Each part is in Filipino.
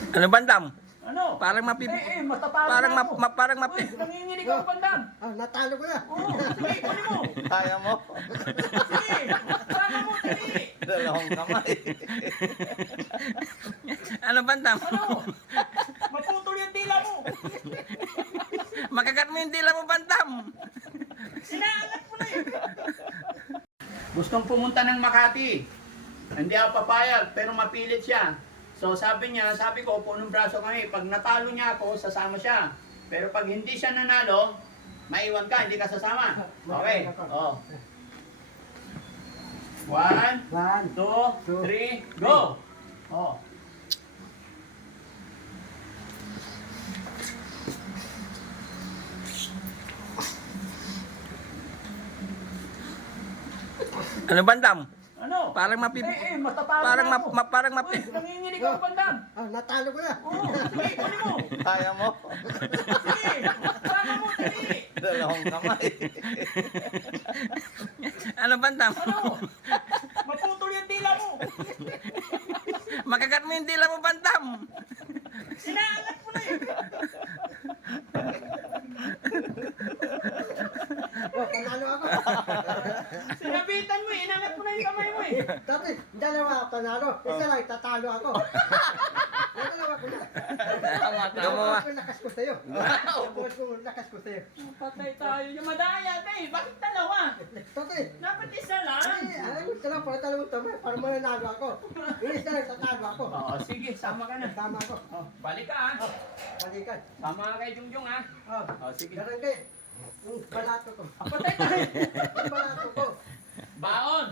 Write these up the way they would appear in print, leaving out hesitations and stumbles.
Ano bandam? Ano? Parang matatalo parang na ako. parang Uy, nanginginig ako, bandam. Natalo ko na. Oo, sige, kunin mo. Kaya mo? Sige, sama mo, dali. Dalawang kamay. Ano bandam? Ano? Maputol yung dila mo. Makagat mo yung dila mo bandam. Sinaangat mo na eh. Gustong pumunta ng Makati. Hindi ako papayag, pero mapilit siya. So sabi ko, upo ng braso kami. Pag natalo niya ako, sasama siya. Pero pag hindi siya nanalo, maiwan ka, hindi ka sasama. Okay? Oh. 1, 2, 3, go! Oh. Ano bandam? Ano? Parang matatalo parang na ako. parang Uy, nanginginig ako, bandam. Natalo ko na. Oo, sige, kunin mo. Kaya mo? Sige, sama mo, dali. Dalawang kamay. Ano bandam? Ano? Maputol yung dila mo. Makagat mo yung dila mo bandam. Sinaangat mo na eh. Panalo ako. Sinabitan mo eh. Inangat mo na yung kamay mo eh. Dati, dalawa panalo. Isa lang, tatalo ako. Dalawa ko na. Gumawa. Ako lakas ko sa'yo. Tapos ko lakas ko sa'yo. Patay tayo. Yung madaya eh. Bakit dalawa? Dati, Dapat isa lang. alam mo, dalawa para talawang tamay. Para mananalo ako. Yung isa lang, tatalo ako. Oo, sige. Sama ka na. Tama ako. Oh, balik ka ah. Balikan. Sama ka kay Jungjung ah. Oh, sige. Garangge. Yung balato ko. Patay tayo. Yung balato ko. Baon.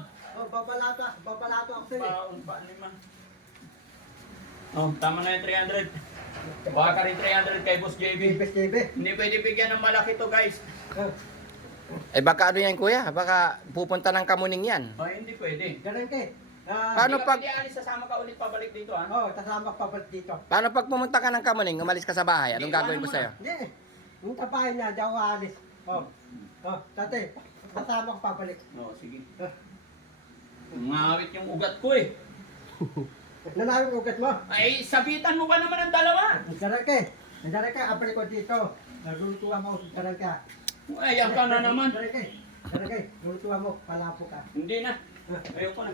Babalato ako sa'yo. Baon ba? Lima. Oh, tama na yung 300. Baka ka rin 300 kay Boss JB. Bibes, bibes. Hindi pwede bigyan ng malaki to guys. Eh baka ano yan kuya? Baka pupunta ng Kamuning yan. Oh, hindi pwede. Garangge. Paano Hindi ka pag- pwede alis, sasama ka ulit pabalik dito ah. Tasama ka pabalik dito. Paano pag pumunta ka ng Kamuning, umalis ka sa bahay? Anong Hindi, gagawin ko iwanan mo sa'yo? Hindi. Yung tapahin niya, di ako aalis. Tate, kasama ko pabalik. Oh, sige. Ngawit yung ugat ko eh. Nanawin ugat mo. Ay, sabitan mo ba naman ang dalawa? Nandiyan ka, abalik ko dito. Lulutuan mo, nandiyan ka. Ay, yan ka na naman. Nandiyan ka, lulutuan mo, palapo ka. Hindi na. Ayoko na.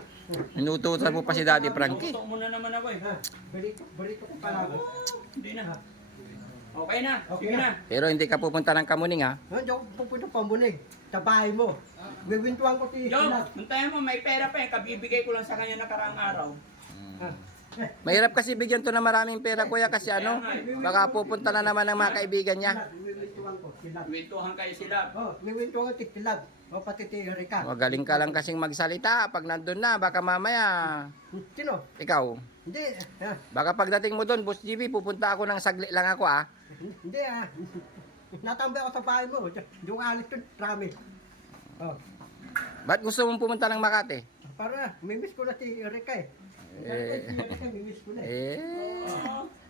Inutusan mo pa si Daddy Frankie. Nauto mo na naman ako eh. Balito ko palapo. Hindi na. Okay na. Okay Sige na. na. Pero hindi ka pupunta ng Kamuning ha? Hindi ako pupunta pamunig. Sa bahay mo. Wiwintuan ko si Jom, Sinat. muntayan mo, may pera pa eh. Kabibigay ko lang sa kanya nakaraang araw. Mahirap kasi bigyan to ng maraming pera kuya kasi ano, baka pupunta na naman ng mga kaibigan niya. Wiwintuan ko, Sinat. Wintuhan kayo sila. Wiwintuan ko si Sinat. Pati si Erika. Magaling ka lang kasing magsalita. Pag nandun na, baka mamaya, Sino? ikaw. Hindi. Baka pagdating mo doon, Boss GB, pupunta ako ng saglit lang ako ah. Hindi Natambay ako sa bahay mo. Yung alis ko, promise. Ba't gusto mong pumunta ng Makati? Para, mimiss ko na si Erika eh. Si Erika, mimiss ko na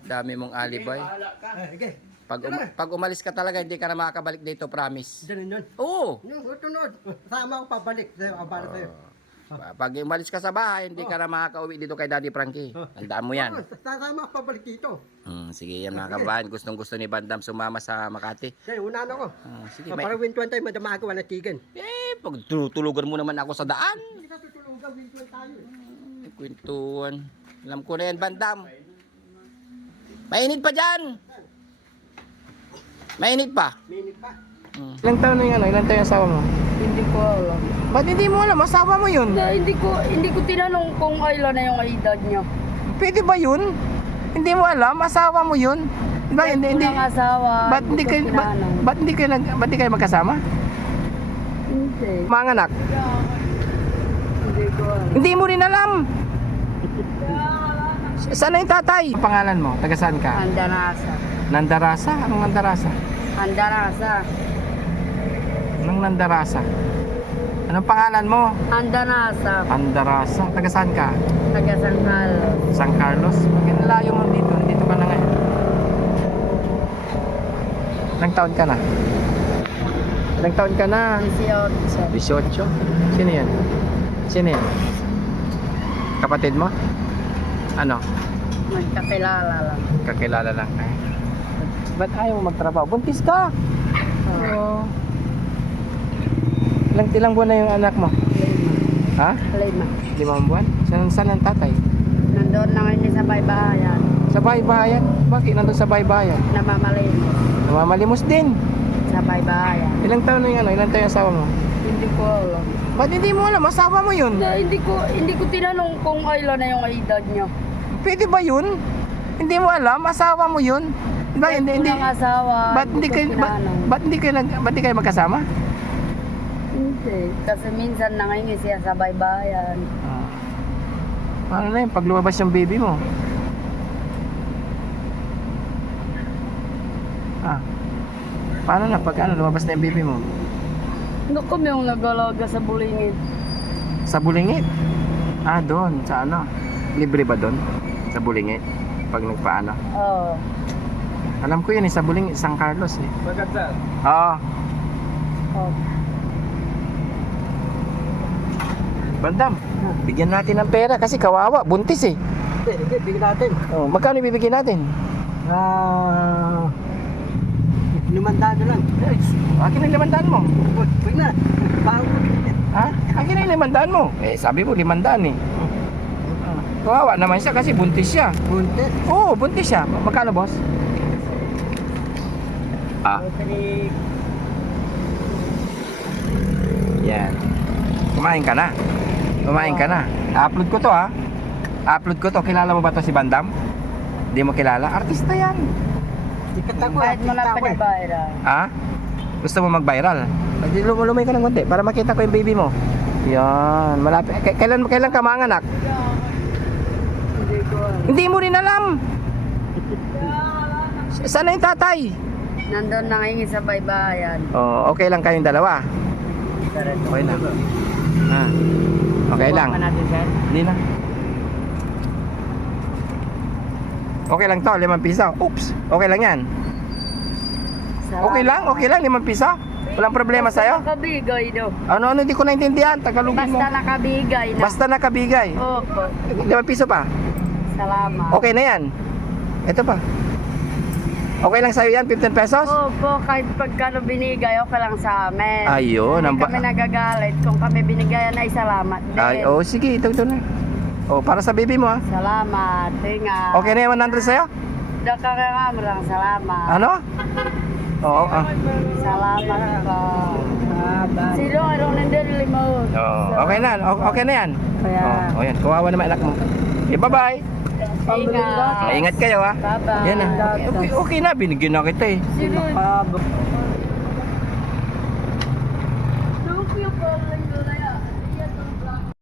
Dami mong alibay. Bahala ka. Okay. Pag umalis ka talaga, hindi ka na makakabalik dito, promise. Ganun yun. Oo. Yung tunod. Sama ko pabalik sa'yo. Abala sa'yo. Pag umalis ka sa bahay, hindi ka na makakauwi dito kay Daddy Frankie. Tandaan mo yan. Sasama ko pabalik dito. Sige yan mga kabahan. Gustong gusto ni Bandam sumama sa Makati. Sige, unahan ako. Sige, Para wintuan tayo, madamagawa na tigan. pag tutulugan mo naman ako sa daan. Hindi ka tutulugan, wintuan tayo eh. Kwentuhan. Alam ko na yan, Bandam. Mainit pa dyan. Mainit pa. Minit pa. Ilang taon na yung ano? Ilang taon yung asawa mo? Hindi ko alam. Ba't hindi mo alam? Asawa mo yun. Hindi ko tinanong kung ilan na yung edad niya. Pwede ba yun? Hindi mo alam? Asawa mo yun? Diba? Hindi. Walang asawa. Ba't hindi ko kayo, tinanong. ba't hindi kayo magkasama? Hindi. Mga anak? Hindi ko alam. Hindi mo rin alam. Saan na yung tatay? Ang pangalan mo? Taga saan ka? Andanasa. Nandarasa? Anong Nandarasa? Andanasa. Anong Nandarasa? Anong pangalan mo? Andanasa. Andarasa. Taga saan ka? Taga San Carlos. San Carlos? Bakit layo mo dito? Dito ka na ngayon. Ilang taon ka na? Ilang taon ka na? 18. 18? Sino yan? Sino yan? Kapatid mo? Ano? Nagkakilala lang. Kakilala lang. Ay. Ba't ayaw mo magtrabaho? Buntis ka! Oo. Ilang buwan na yung anak mo? Ha? Lima. 5 buwan? Saan ang tatay? Nandoon na ngayon sa baybayan. Sa baybayan? Bakit nandun sa baybayan? Namamalimos. Namamalimos din. Sa baybayan. Ilang taon na yung ilang taon yung asawa mo? Hindi ko alam. Ba't hindi mo alam? Asawa mo yun. Hindi ko tinanong kung ilan na yung edad niya. Pwede ba yun? Hindi mo alam? Asawa mo yun? Ba, hindi. Walang asawa. Ba't hindi kayo, ba't hindi kayo magkasama? Hindi. Kasi minsan nangingi siya sa baybayan. Paano na yun? Pag lumabas yung baby mo? Paano na pag lumabas na yung baby mo? Ano kami yung nag-alaga sa bulingid? Sa Bulingit? Doon. Sa ano? Libre ba doon? Sa Bulingit? Pag nagpaano? Oo. Alam ko yun sa Bulingit, San Carlos eh. Maganda. Oo. Oh. Bandam, bigyan natin ng pera kasi kawawa, buntis eh. Hindi, bigyan natin. Oh, magkano ibibigay natin? 500 na lang. Akin na 500 mo. Huwag na. Ha? Akin na 500 mo. Sabi mo 500 eh. Kawawa naman siya kasi buntis siya. Buntis. Oo, buntis siya. Magkano, boss? Yan. Kumain ka na. Kumain ka na. Upload ko to ha. Upload ko to. Kilala mo ba to si Bandam? Hindi mo kilala? Artista yan. Sikat ako. Kahit mo na artista ako eh. panibayra. Ha? Gusto mo mag-viral? Lumay ka ng konti para makita ko yung baby mo. Yan. Malapit. Kailan ka manganak? Hindi ko alam. Hindi mo rin alam. Saan na yung tatay? Nandoon nangingi sa baybayan. Oh, okay lang kayong dalawa. Okay lang. Okay lang. Pa natin, sir. Hindi na. Okay lang to, 5 piso. Oops. Okay lang yan. Okay lang, 5 piso. Walang problema sa'yo. Nakabigay daw. Ano, hindi ko naintindihan. Tagalogin mo. Basta nakabigay na. Basta nakabigay. Opo. 5 piso pa. Salamat. Okay na yan. Ito pa. Okay lang sa'yo yan, 15 pesos? Opo, kahit pagkano binigay, okay lang sa amin. Ayun. Hindi kami nagagalit. Kung kami binigayan ay salamat din. Ay, sige, ito na. Para sa baby mo ha. Salamat. Ingat. Okay na yung 100 sa'yo? Dakakangamrang salamat. Ano? Oo. Salamat po. Sino araw nandun limon? Okay na. Okay na yan. Kaya. Yan. Kawawa naman anak mo. Okay, bye-bye. Ingat. Ingat kayo ha. Bye-bye. Yan na. Okay na. Binigyan na kita eh. Sino?